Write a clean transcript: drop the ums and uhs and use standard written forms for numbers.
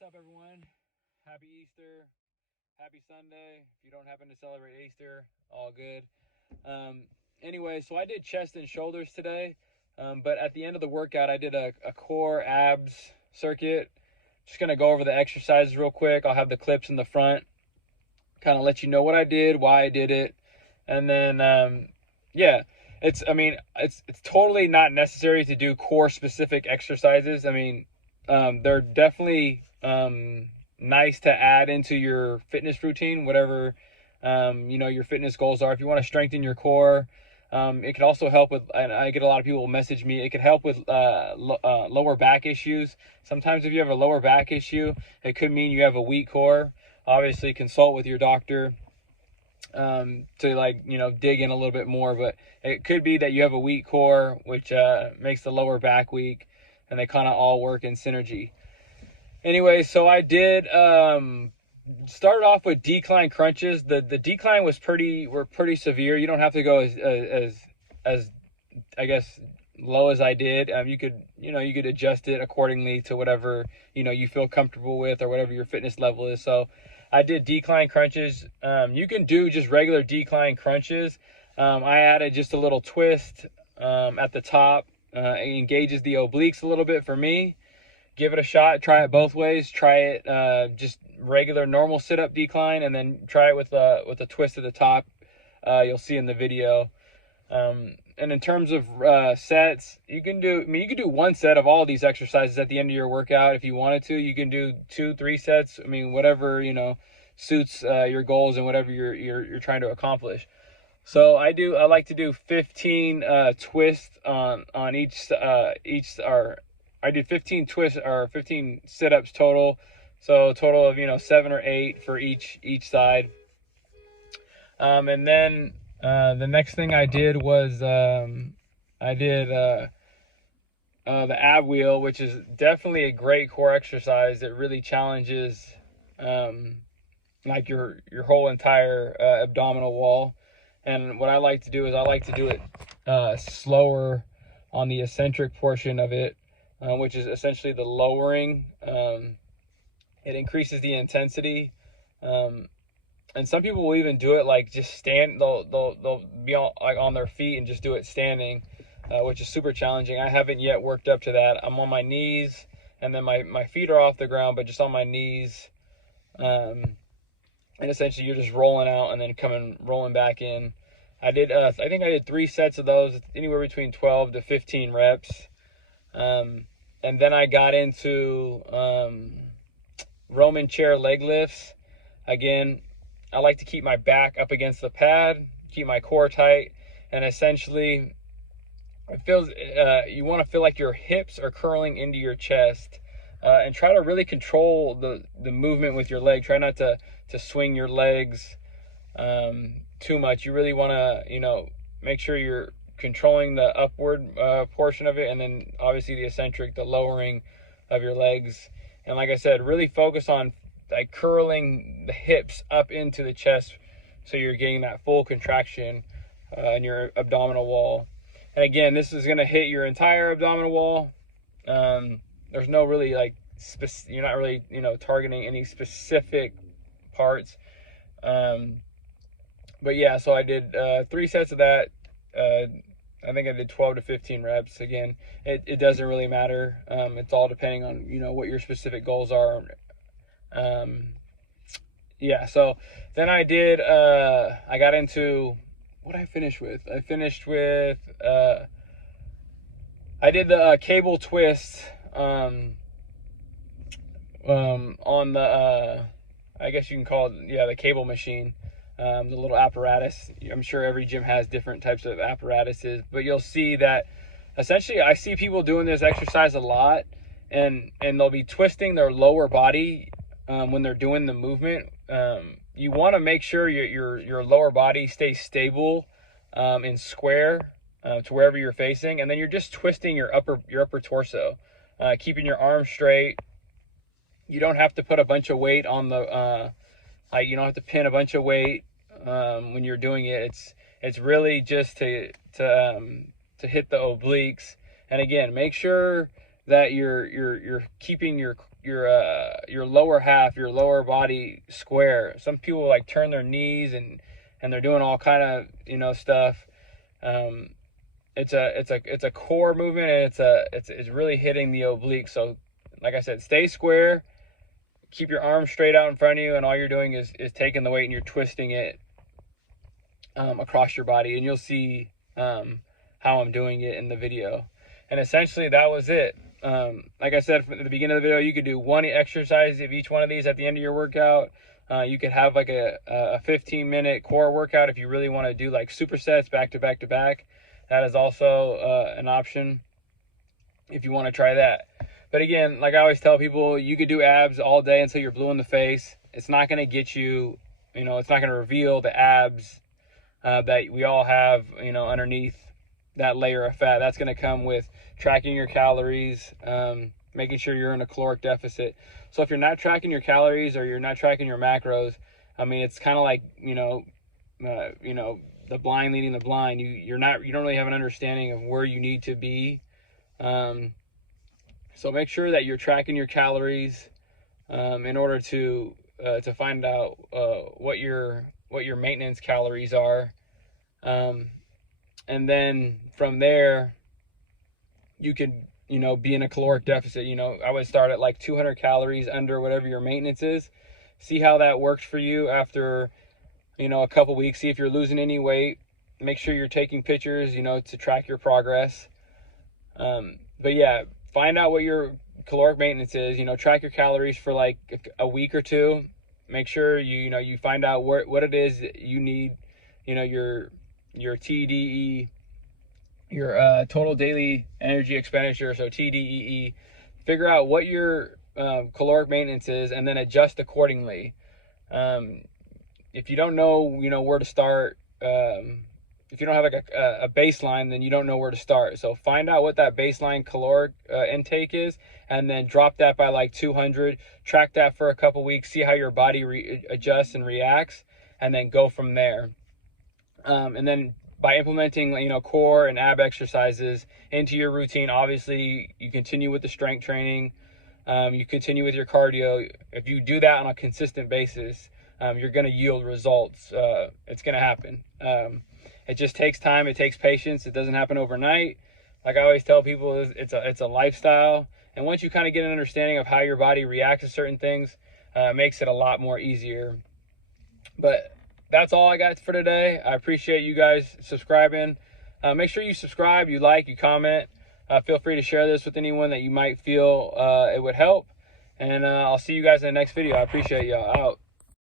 What's up, everyone? Happy Easter. Happy Sunday. If you don't happen to celebrate Easter, all good. Anyway, so I did chest and shoulders today, but at the end of the workout, I did a core abs circuit. Just going to go over the exercises real quick. I'll have the clips in the front, kind of let you know what I did, why I did it, and then, yeah. It's totally not necessary to do core specific exercises. They're definitely nice to add into your fitness routine, whatever your fitness goals are. If you want to strengthen your core, it could also help with, and I get a lot of people message me, it could help with lower back issues. Sometimes if you have a lower back issue, it could mean you have a weak core. Obviously consult with your doctor to dig in a little bit more, but it could be that you have a weak core, which makes the lower back weak, and they kind of all work in synergy. Anyway, so I did started off with decline crunches. The decline were pretty severe. You don't have to go as I guess low as I did. You could adjust it accordingly to whatever you feel comfortable with, or whatever your fitness level is. So I did decline crunches. You can do just regular decline crunches. I added just a little twist at the top. It engages the obliques a little bit for me. Give it a shot. Try it both ways. Try it just regular normal sit-up decline, and then try it with a twist at the top. You'll see in the video. And in terms of sets, you can do one set of all these exercises at the end of your workout if you wanted to. You can do 2-3 sets. Whatever suits your goals and whatever you're trying to accomplish. So I like to do 15 twists on each I did 15 twists, or 15 sit-ups total. So a total of 7 or 8 for each side. And then the next thing I did was I did the ab wheel, which is definitely a great core exercise. It really challenges your whole entire abdominal wall. And what I like to do is I like to do it slower on the eccentric portion of it, which is essentially the lowering. It increases the intensity. And some people will even do it like just stand. They'll be on their feet and just do it standing, which is super challenging. I haven't yet worked up to that. I'm on my knees, and then my feet are off the ground, but just on my knees. And essentially you're just rolling out and then rolling back in. I think I did 3 sets of those, anywhere between 12 to 15 reps. And then I got into Roman chair leg lifts. Again, I like to keep my back up against the pad, keep my core tight, and essentially it feels you want to feel like your hips are curling into your chest, and try to really control the movement with your leg. Try not to swing your legs too much. You really want to make sure you're controlling the upward portion of it, and then obviously the eccentric, the lowering of your legs. And like I said, really focus on curling the hips up into the chest, so you're getting that full contraction in your abdominal wall. And again, this is going to hit your entire abdominal wall. There's no really you're not really targeting any specific parts. But yeah, so I did 3 sets of that. I think I did 12 to 15 reps. Again, it doesn't really matter. It's all depending on what your specific goals are. Yeah, so then I got into, what did I finish with? I finished with I did the cable twist on the I guess you can call it, the cable machine. The little apparatus. I'm sure every gym has different types of apparatuses, but you'll see that essentially I see people doing this exercise a lot, and they'll be twisting their lower body when they're doing the movement. You want to make sure your lower body stays stable and square to wherever you're facing, and then you're just twisting your upper torso, keeping your arms straight. You don't have to put a bunch of weight on the you don't have to pin a bunch of weight when you're doing it. It's really just to hit the obliques. And again, make sure that you're keeping your lower half, your lower body square. Some people like turn their knees and they're doing all kind of, you know, stuff. It's a core movement, and it's really hitting the oblique. So like I said, stay square, keep your arms straight out in front of you, and all you're doing is taking the weight and you're twisting it across your body, and you'll see how I'm doing it in the video. And essentially that was it. Like I said at the beginning of the video, you could do one exercise of each one of these at the end of your workout. You could have like a 15-minute core workout if you really want to do like supersets back to back to back. That is also an option if you want to try that. But again, like I always tell people, you could do abs all day until you're blue in the face. It's not going to get you, you know, it's not going to reveal the abs that we all have, you know, underneath that layer of fat. That's going to come with tracking your calories, making sure you're in a caloric deficit. So if you're not tracking your calories or you're not tracking your macros, I mean, it's kind of like, you know, the blind leading the blind. You don't really have an understanding of where you need to be. So make sure that you're tracking your calories in order to find out what your maintenance calories are, and then from there you could, you know, be in a caloric deficit. You know, I would start at like 200 calories under whatever your maintenance is. See how that works for you after, you know, a couple weeks. See if you're losing any weight. Make sure you're taking pictures, you know, to track your progress. But yeah, find out what your caloric maintenance is. You know, track your calories for like a week or two. Make sure you find out what it is that you need. You know, your TDE, your total daily energy expenditure, so TDEE. Figure out what your caloric maintenance is, and then adjust accordingly. If you don't know, you know, where to start, if you don't have like a baseline, then you don't know where to start. So find out what that baseline caloric intake is, and then drop that by like 200. Track that for a couple weeks, see how your body adjusts and reacts, and then go from there. And then by implementing, you know, core and ab exercises into your routine, obviously you continue with the strength training, you continue with your cardio. If you do that on a consistent basis, you're going to yield results. It's going to happen. It just takes time. It takes patience. It doesn't happen overnight. Like I always tell people, it's a lifestyle. And once you kind of get an understanding of how your body reacts to certain things, it makes it a lot more easier. But that's all I got for today. I appreciate you guys subscribing. Make sure you subscribe, you like, you comment. Feel free to share this with anyone that you might feel it would help. And I'll see you guys in the next video. I appreciate y'all. Out.